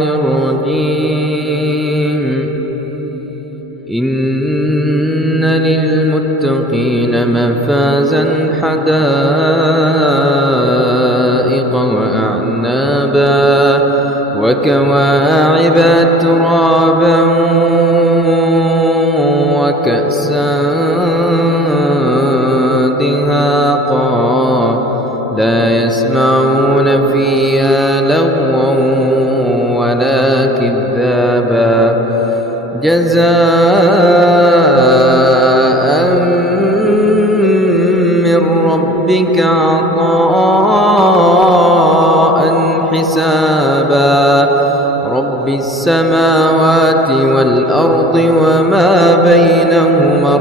الرجيم إن للمتقين مفازا حدائق وأعنابا وكواعب أترابا وكأسا دهاقا لا يسمعون فيها لغوا ولا كذابا جزاء من ربك عطاء حسابا رب السماوات والأرض وما بينهما